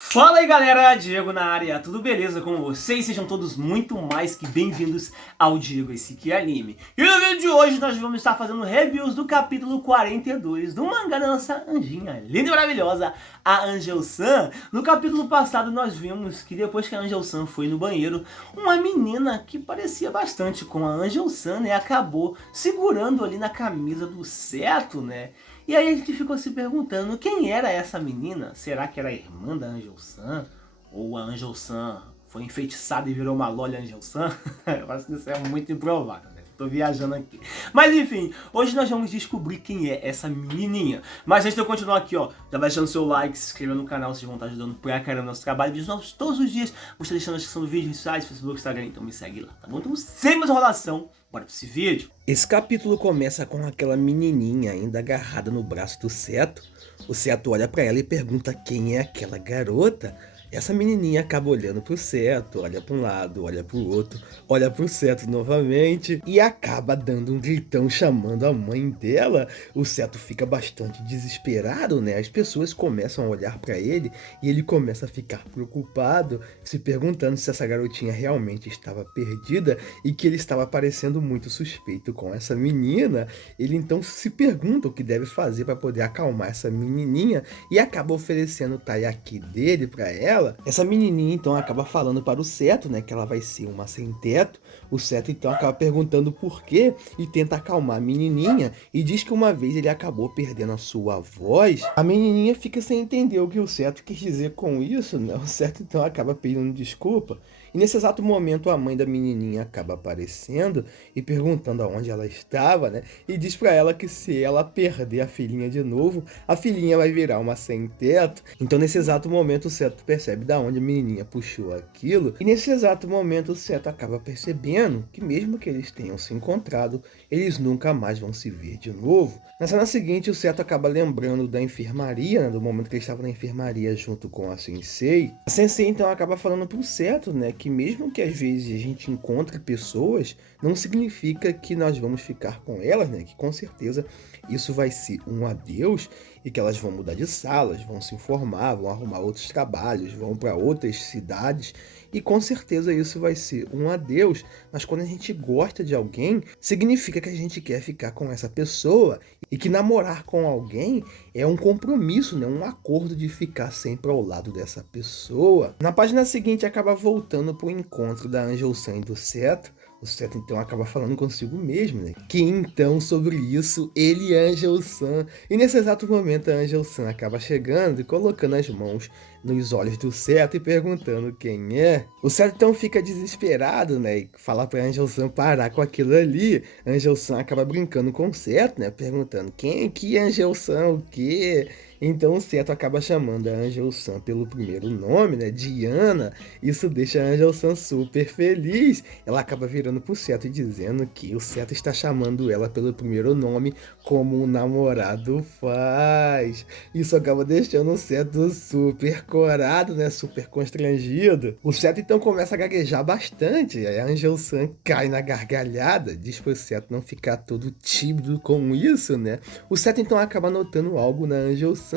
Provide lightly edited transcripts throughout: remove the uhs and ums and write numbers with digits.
Fala aí galera, Diego na área, tudo beleza com vocês? Sejam todos muito mais que bem-vindos ao Diego Esse Que Anime. E no vídeo de hoje nós vamos estar fazendo reviews do capítulo 42 do mangá da nossa anjinha linda e maravilhosa, a Angel-san. No capítulo passado nós vimos que depois que a Angel-san foi no banheiro, uma menina que parecia bastante com a Angel-san, né, acabou segurando ali na camisa do Seto, né? E aí a gente ficou se perguntando quem era essa menina? Será que era a irmã da Angel-san? Ou a Angel-san foi enfeitiçada e virou uma Loli Angel-san? Eu acho que isso é muito improvável, né? Tô viajando aqui. Mas enfim, hoje nós vamos descobrir quem é essa menininha. Mas antes de eu continuar aqui, ó, já vai deixando seu like, se inscrevendo no canal, vocês vão estar ajudando pra caramba no nosso trabalho. Vídeos novos todos os dias. Vou estar deixando na descrição do vídeo, sites, Facebook, Instagram, então me segue lá, tá bom? Então sem mais enrolação, bora pra esse vídeo. Esse capítulo começa com aquela menininha ainda agarrada no braço do Seto. O Seto olha pra ela e pergunta quem é aquela garota. Essa menininha acaba olhando pro Seto, olha pra um lado, olha pro outro, olha pro Seto novamente e acaba dando um gritão chamando a mãe dela. O Seto fica bastante desesperado, né? As pessoas começam a olhar pra ele e ele começa a ficar preocupado, se perguntando se essa garotinha realmente estava perdida e que ele estava parecendo muito suspeito com essa menina. Ele então se pergunta o que deve fazer para poder acalmar essa menininha e acaba oferecendo o taiyaki dele para ela. Essa menininha então acaba falando para o Seto, né, que ela vai ser uma sem-teto. O Seto então acaba perguntando por quê e tenta acalmar a menininha e diz que uma vez ele acabou perdendo a sua voz. A menininha fica sem entender o que o Seto quis dizer com isso, né? O Seto então acaba pedindo desculpa. E nesse exato momento a mãe da menininha acaba aparecendo e perguntando aonde ela estava, né? E diz pra ela que se ela perder a filhinha de novo, a filhinha vai virar uma sem-teto. Então nesse exato momento o Seto percebe da onde a menininha puxou aquilo. E nesse exato momento o Seto acaba percebendo que mesmo que eles tenham se encontrado, eles nunca mais vão se ver de novo. Na cena seguinte o Seto acaba lembrando da enfermaria, né? Do momento que ele estava na enfermaria junto com a Sensei. A Sensei então acaba falando pro Seto, né, que mesmo que às vezes a gente encontre pessoas, não significa que nós vamos ficar com elas, né? Que com certeza isso vai ser um adeus e que elas vão mudar de salas, vão se informar, vão arrumar outros trabalhos, vão para outras cidades e com certeza isso vai ser um adeus. Mas quando a gente gosta de alguém, significa que a gente quer ficar com essa pessoa e que namorar com alguém é um compromisso, né? Um acordo de ficar sempre ao lado dessa pessoa. Na página seguinte acaba voltando para o encontro da Angel-san e do Seto. O Seto então acaba falando consigo mesmo, né? Que então sobre isso ele e a Angel-san. E nesse exato momento a Angel-san acaba chegando e colocando as mãos nos olhos do Seto e perguntando quem é. O Seto então fica desesperado, né? E fala pra Angel-san parar com aquilo ali. A Angel-san acaba brincando com o Seto, né? Perguntando quem que é Angel-san, o quê? Então o Seto acaba chamando a Angel-san pelo primeiro nome, né? Diana. Isso deixa a Angel-san super feliz. Ela acaba virando pro Seto e dizendo que o Seto está chamando ela pelo primeiro nome como um namorado faz. Isso acaba deixando o Seto super corado, né? Super constrangido. O Seto então começa a gaguejar bastante. Aí a Angel-san cai na gargalhada. Diz pro Seto não ficar todo tímido com isso, né? O Seto então acaba notando algo na Angel-san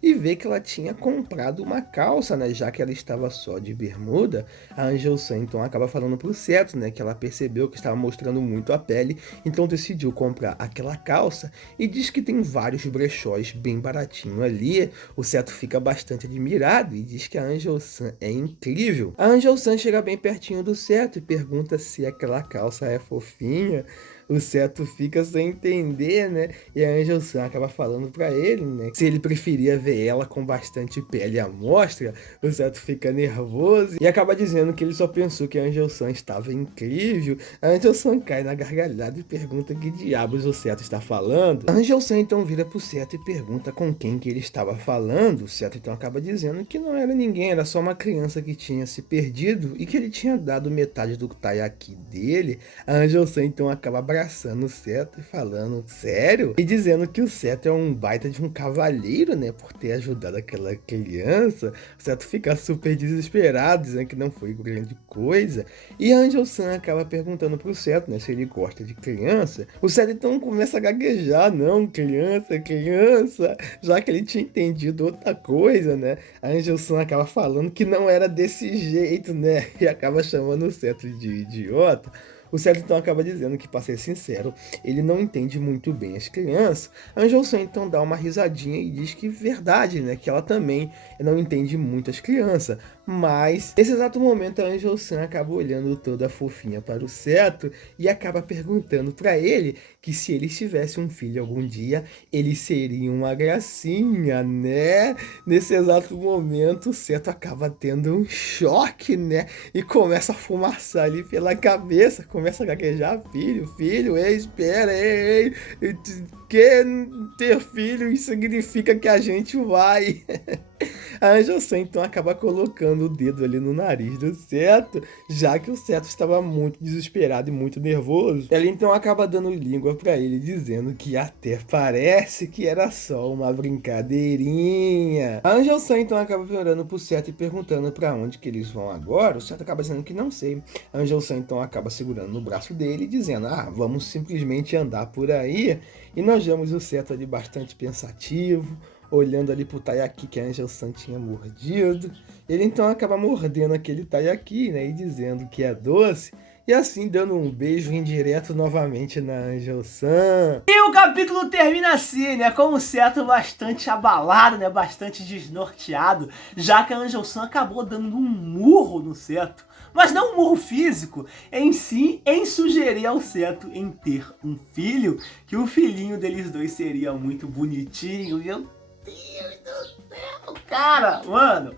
e vê que ela tinha comprado uma calça, né? Já que ela estava só de bermuda. A Angel-san então acaba falando pro Seto, né? Que ela percebeu que estava mostrando muito a pele, então decidiu comprar aquela calça e diz que tem vários brechós bem baratinho ali. O Seto fica bastante admirado e diz que a Angel-san é incrível. A Angel-san chega bem pertinho do Seto e pergunta se aquela calça é fofinha. O Seto fica sem entender, né? E a Angel-san acaba falando pra ele, né? Se ele preferia ver ela com bastante pele à mostra. O Seto fica nervoso e acaba dizendo que ele só pensou que a Angel-san estava incrível. A Angel-san cai na gargalhada e pergunta que diabos o Seto está falando. A Angel-san então vira pro Seto e pergunta com quem que ele estava falando. O Seto então acaba dizendo que não era ninguém, era só uma criança que tinha se perdido e que ele tinha dado metade do taiyaki dele. A Angel-san então acaba abraçando o Seto e falando sério, e dizendo que o Seto é um baita de um cavalheiro, né, por ter ajudado aquela criança. O Seto fica super desesperado, dizendo que não foi grande coisa, e a Angel-san acaba perguntando pro Seto, né, se ele gosta de criança. O Seto então começa a gaguejar, não, criança, já que ele tinha entendido outra coisa, né. A Angel-san acaba falando que não era desse jeito, né, e acaba chamando o Seto de idiota. O Seto então acaba dizendo que, para ser sincero, ele não entende muito bem as crianças. A Angel-san então dá uma risadinha e diz que verdade, né? Que ela também não entende muito as crianças. Mas, nesse exato momento, a Angel-san acaba olhando toda fofinha para o Seto e acaba perguntando para ele que se ele tivesse um filho algum dia, ele seria uma gracinha, né? Nesse exato momento, o Seto acaba tendo um choque, né? E começa a fumaçar ali pela cabeça, começa a gaguejar, filho, ei, espera, ei, que ter filho significa que a gente vai. A Angel-san então acaba colocando o dedo ali no nariz do Seto, já que o Seto estava muito desesperado e muito nervoso. Ela então acaba dando língua pra ele, dizendo que até parece que era só uma brincadeirinha. A Angel-san então acaba olhando pro Seto e perguntando pra onde que eles vão agora. O Seto acaba dizendo que não sei. A Angel-san então acaba segurando no braço dele, dizendo, vamos simplesmente andar por aí. E nós vemos o Seto ali bastante pensativo, olhando ali pro Taiyaki que a Angel-san tinha mordido. Ele então acaba mordendo aquele Taiyaki, né, e dizendo que é doce, e assim dando um beijo indireto novamente na Angel-san. E o capítulo termina assim, né, com o Seto bastante abalado, né, bastante desnorteado, já que a Angel-san acabou dando um murro no Seto. Mas não um murro físico, em sugerir ao Seto em ter um filho, que o filhinho deles dois seria muito bonitinho. Meu Deus do céu, cara, mano,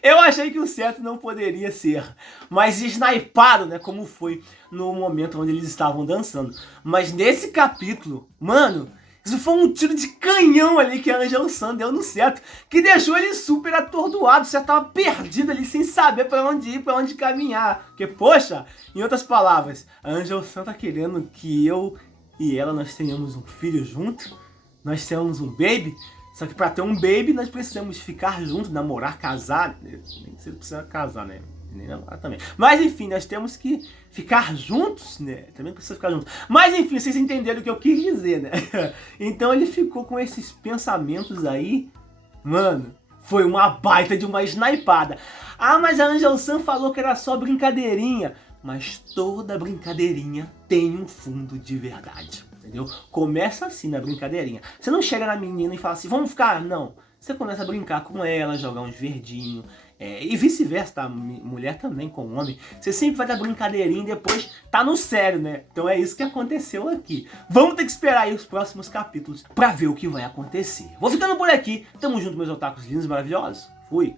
eu achei que o Seto não poderia ser mais snipado, né, como foi no momento onde eles estavam dançando. Mas nesse capítulo, mano, isso foi um tiro de canhão ali que a Angel-san deu no Seto, que deixou ele super atordoado. O Seto tava perdido ali, sem saber pra onde ir, pra onde caminhar. Porque, poxa, em outras palavras, a Angel-san tá querendo que eu e ela, nós tenhamos um filho junto, nós tenhamos um baby. Só que pra ter um baby, nós precisamos ficar juntos, namorar, casar. Nem se precisa casar, né? Nem namorar também. Mas enfim, nós temos que ficar juntos, né? Também precisa ficar juntos. Mas enfim, vocês entenderam o que eu quis dizer, né? Então ele ficou com esses pensamentos aí. Mano, foi uma baita de uma snipada. Mas a Angel-san falou que era só brincadeirinha. Mas toda brincadeirinha tem um fundo de verdade. Entendeu? Começa assim na brincadeirinha. Você não chega na menina e fala assim, vamos ficar? Não. Você começa a brincar com ela, jogar uns verdinhos. E vice-versa, tá? Mulher também com homem. Você sempre vai dar brincadeirinha e depois tá no sério, né? Então é isso que aconteceu aqui. Vamos ter que esperar aí os próximos capítulos pra ver o que vai acontecer. Vou ficando por aqui. Tamo junto, meus otakus lindos e maravilhosos. Fui!